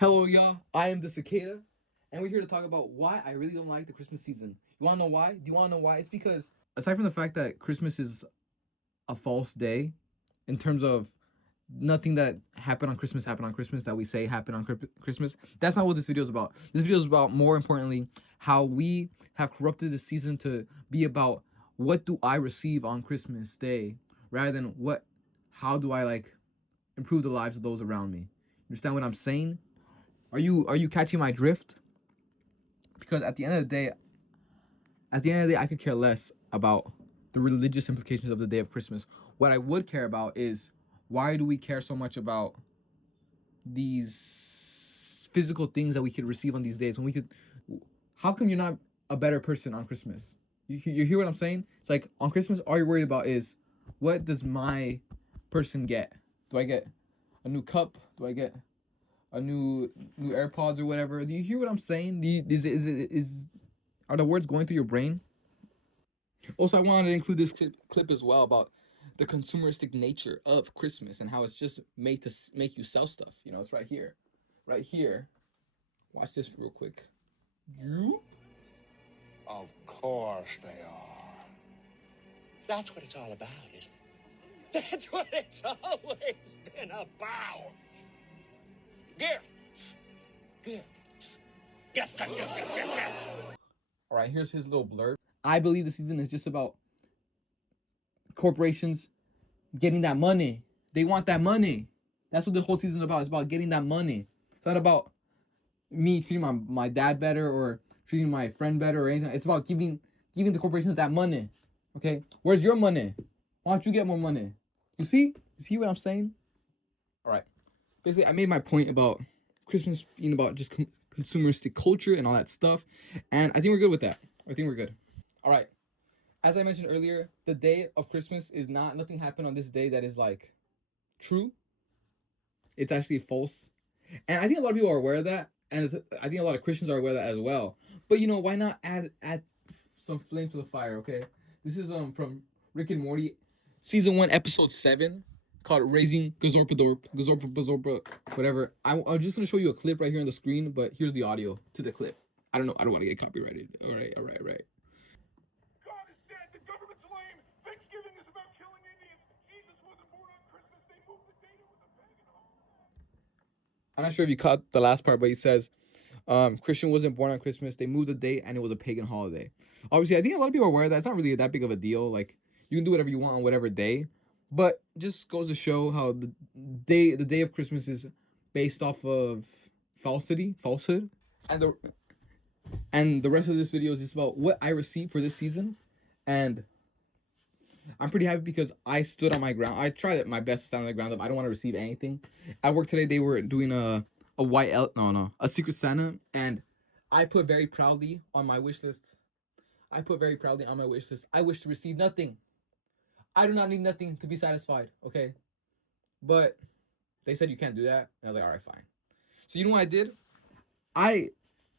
Hello, y'all. I am the cicada, and we're here to talk about why I really don't like the Christmas season. You want to know why? Do you want to know why? It's because, aside from the fact that Christmas is a false day, in terms of nothing that happened on Christmas that we say happened on Christmas, that's not what this video is about. This video is about, more importantly, how we have corrupted the season to be about what do I receive on Christmas Day rather than how do I improve the lives of those around me. You understand what I'm saying? Are you catching my drift? Because at the end of the day, I could care less about the religious implications of the day of Christmas. What I would care about is why do we care so much about these physical things that we could receive on these days when we could? How come you're not a better person on Christmas? You hear what I'm saying? It's like on Christmas, all you're worried about is what does my person get? Do I get a new cup? Do I get a new AirPods or whatever? Do you hear what I'm saying? Are the words going through your brain? Also, I wanted to include this clip as well about the consumeristic nature of Christmas and how it's just made to make you sell stuff. You know, it's right here, right here. Watch this real quick. You? Of course they are. That's what it's all about, isn't it? That's what it's always been about. Gift. Gift. Gift, gift, gift, gift, gift, gift. All right, here's his little blurb. I believe the season is just about corporations getting that money. They want that money. That's what the whole season is about. It's about getting that money. It's not about me treating my dad better or treating my friend better or anything. It's about giving the corporations that money. Okay? Where's your money? Why don't you get more money? You see? You see what I'm saying? All right. Basically, I made my point about Christmas being about just consumeristic culture and all that stuff. And I think we're good with that. I think we're good. All right. As I mentioned earlier, the day of Christmas is nothing happened on this day that is true. It's actually false. And I think a lot of people are aware of that. And I think a lot of Christians are aware of that as well. But why not add some flame to the fire, okay? This is from Rick and Morty, season 1, episode 7, called Raising Gazorpa, whatever. I'm just gonna show you a clip right here on the screen, but here's the audio to the clip. I don't want to get copyrighted. All right. God is dead. The government's lame. Thanksgiving is about killing Indians. Jesus wasn't born on Christmas. They moved the date. It was a pagan holiday. I'm not sure if you caught the last part, but he says, Christian wasn't born on Christmas. They moved the date, and it was a pagan holiday. Obviously, I think a lot of people are aware of that. It's not really that big of a deal. Like, you can do whatever you want on whatever day, but just goes to show how the day of Christmas is based off of falsehood, and the rest of this video is just about what I received for this season, and I'm pretty happy because I stood on my ground. I tried my best to stand on the ground up. I don't want to receive anything. At work today, they were doing a Secret Santa, and I put very proudly on my wish list. I wish to receive nothing. I do not need nothing to be satisfied. Okay, but they said you can't do that, and I was like, all right, fine. So you know what I did? I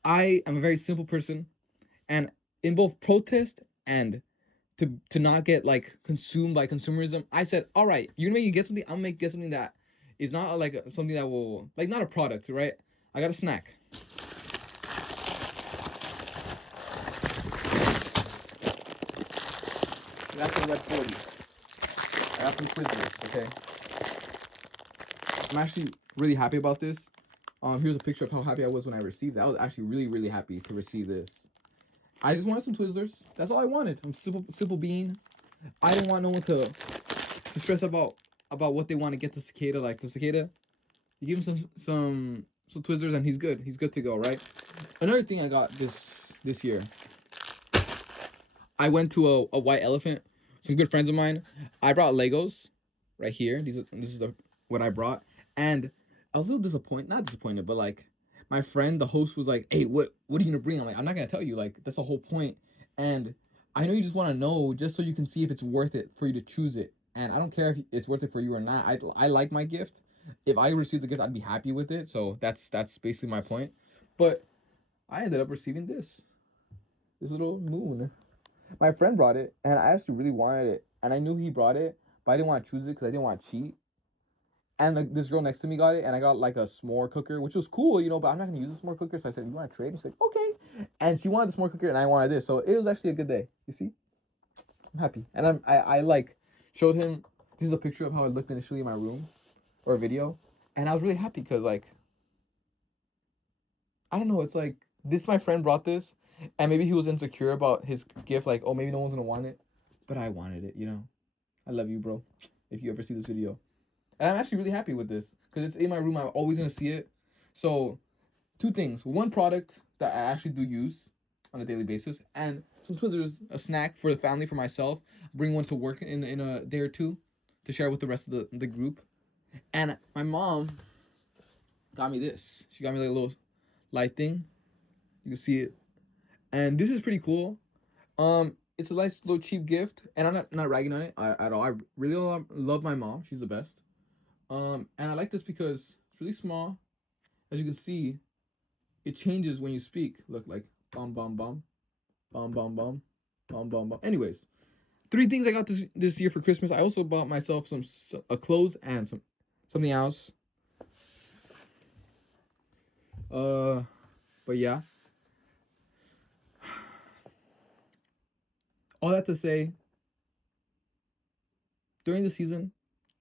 I am a very simple person, and in both protest and to not get consumed by consumerism, I said, all right, you make you get something, I'll get something that is not something that will not a product, right? I got a snack. That's a red 40. I got some Twizzlers, okay? I'm actually really happy about this. Here's a picture of how happy I was when I received it. I was actually really, really happy to receive this. I just wanted some Twizzlers. That's all I wanted. I'm simple being. I didn't want no one to stress about what they want to get the cicada. Like the cicada, you give him some Twizzlers and he's good. He's good to go, right? Another thing I got this year, I went to a white elephant. Some good friends of mine. I brought Legos, right here. This is what I brought, and I was a little disappointed. Not disappointed, but my friend, the host, was like, "Hey, what are you gonna bring?" I'm like, "I'm not gonna tell you. Like, that's the whole point." And I know you just want to know, just so you can see if it's worth it for you to choose it. And I don't care if it's worth it for you or not. I like my gift. If I received the gift, I'd be happy with it. So that's basically my point. But I ended up receiving this little moon. My friend brought it, and I actually really wanted it. And I knew he brought it, but I didn't want to choose it because I didn't want to cheat. And this girl next to me got it, and I got like a s'more cooker, which was cool, you know, but I'm not gonna use the s'more cooker. So I said, "You want to trade?" And she's like, "Okay." And she wanted the s'more cooker, and I wanted this. So it was actually a good day. You see, I'm happy, and I like showed him. This is a picture of how it looked initially in my room, or a video, and I was really happy because like I don't know, it's like this. My friend brought this, and maybe he was insecure about his gift, like, oh, maybe no one's gonna want it, but I wanted it. You know, I love you, bro. If you ever see this video. And I'm actually really happy with this because it's in my room. I'm always gonna see it. So, two things: one product that I actually do use on a daily basis, and some Twizzlers, a snack for the family, for myself. Bring one to work in a day or two to share with the rest of the group. And my mom got me this. She got me like a little light thing. You can see it, and this is pretty cool. It's a nice little cheap gift, and I'm not ragging on it at all. I really love my mom. She's the best. And I like this because it's really small. As you can see, it changes when you speak. Look, like bum bum bum, bum bum bum, bum bum bum. Anyways, 3 things I got this year for Christmas. I also bought myself some clothes and something else. But yeah. All that to say, during the season,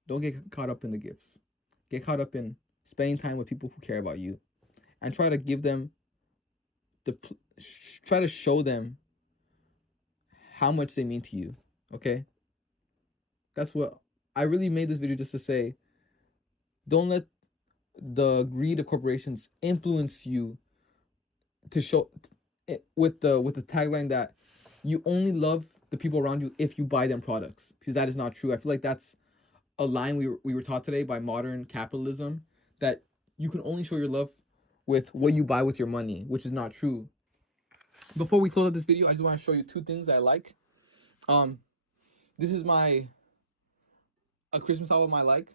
don't get caught up in the gifts. Get caught up in spending time with people who care about you, and try to give them try to show them how much they mean to you. Okay? That's what I really made this video just to say. Don't let the greed of corporations influence you to show it with the tagline that you only love the people around you if you buy them products, because that is not true. I feel like that's a line we were taught today by modern capitalism, that you can only show your love with what you buy with your money, which is not true. Before we close out this video, I just want to show you 2 things I like. This is a Christmas album I like.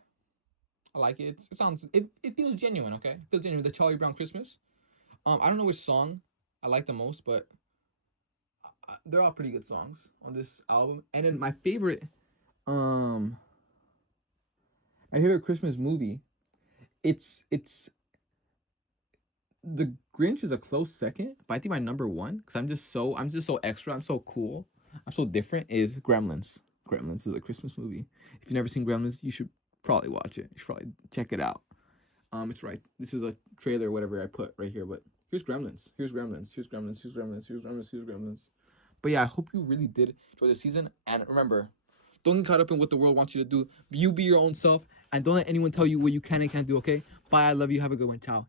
I like it. It feels genuine, okay? It feels genuine. The Charlie Brown Christmas. I don't know which song I like the most, but they're all pretty good songs on this album. And then my favorite Christmas movie, it's The Grinch is a close second, but I think my number 1, because I'm just so extra, I'm so cool, I'm so different, is Gremlins. Gremlins is a Christmas movie. If you've never seen Gremlins, you should probably watch it. You should probably check it out. It's right. This is a trailer, whatever I put right here, but here's Gremlins. Here's Gremlins. Here's Gremlins. Here's Gremlins. Here's Gremlins. Here's Gremlins. But yeah, I hope you really did enjoy the season. And remember, don't get caught up in what the world wants you to do. You be your own self, and don't let anyone tell you what you can and can't do, okay? Bye. I love you. Have a good one. Ciao.